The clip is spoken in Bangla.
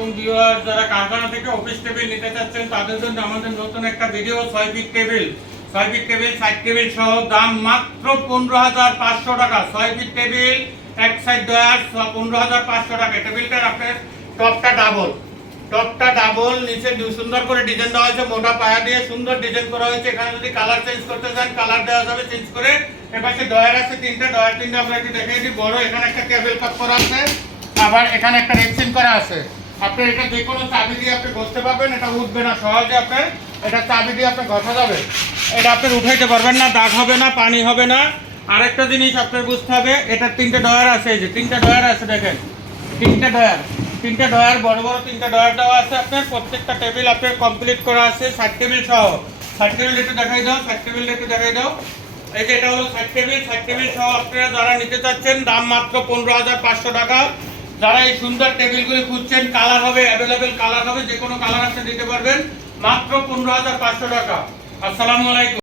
আলাইকুম ভিউয়ার, যারা কারখানা থেকে অফিস টেবিল নিতে চাচ্ছেন তাদের জন্য আমাদের নতুন একটা ভিডিও। 6 ফিট টেবিল 7 টেবিল সহ দাম মাত্র 15,500 টাকা। 6 ফিট টেবিল এক সাইড ডয়ার 15,500 টাকা। টেবিলটার আপনার টপটা ডাবল, নিচে সুন্দর করে ডিজাইন দেওয়া হয়েছে, মোটা পায়া দিয়ে সুন্দর ডিজাইন করা হয়েছে। এখানে যদি কালার চেঞ্জ করতে চান কালার দেওয়া যাবে চেঞ্জ করে। এপাশে ডয়ার আছে তিনটা, ডয়ার তিনটা আমরা একটু দেখিয়ে দিই। বড় এখানে একটা টেবিল কাপ করা আছে, আবার এখানে একটা রেক্সিন করা আছে। আপনি এটা যে কোনো চাবি দিয়ে আপনি বসতে পারবেন, এটা উঠবে না সহজে। আপনার এটা চাবি দিয়ে আপনি ঘষা যাবে, এটা আপনি উঠাইতে পারবেন না, দাগ হবে না, পানি হবে না। আরেকটা জিনিস আপনার বুঝতে হবে, এটা তিনটা ডয়ার আছে, এই যে তিনটা ডয়ার আছে, দেখেন তিনটা ডয়ার বড় বড় তিনটা ডয়ার দেওয়া আছে। আপনার প্রত্যেকটা টেবিল আপনার কমপ্লিট করা আছে 7 টেবিল সহ। 7 টেবিল একটু দেখাই দাও, এই যে এটা হলো 7 টেবিল সহ। আপনারা যারা নিতে চাচ্ছেন দাম মাত্র 15,500 টাকা। যারা এই সুন্দর টেবিলগুলি খুঁজছেন, কালার হবে, অ্যাভেলেবেল কালার হবে, যে কোনো কালার আপনি দিতে পারবেন, মাত্র 15,500 টাকা। আসসালামু আলাইকুম।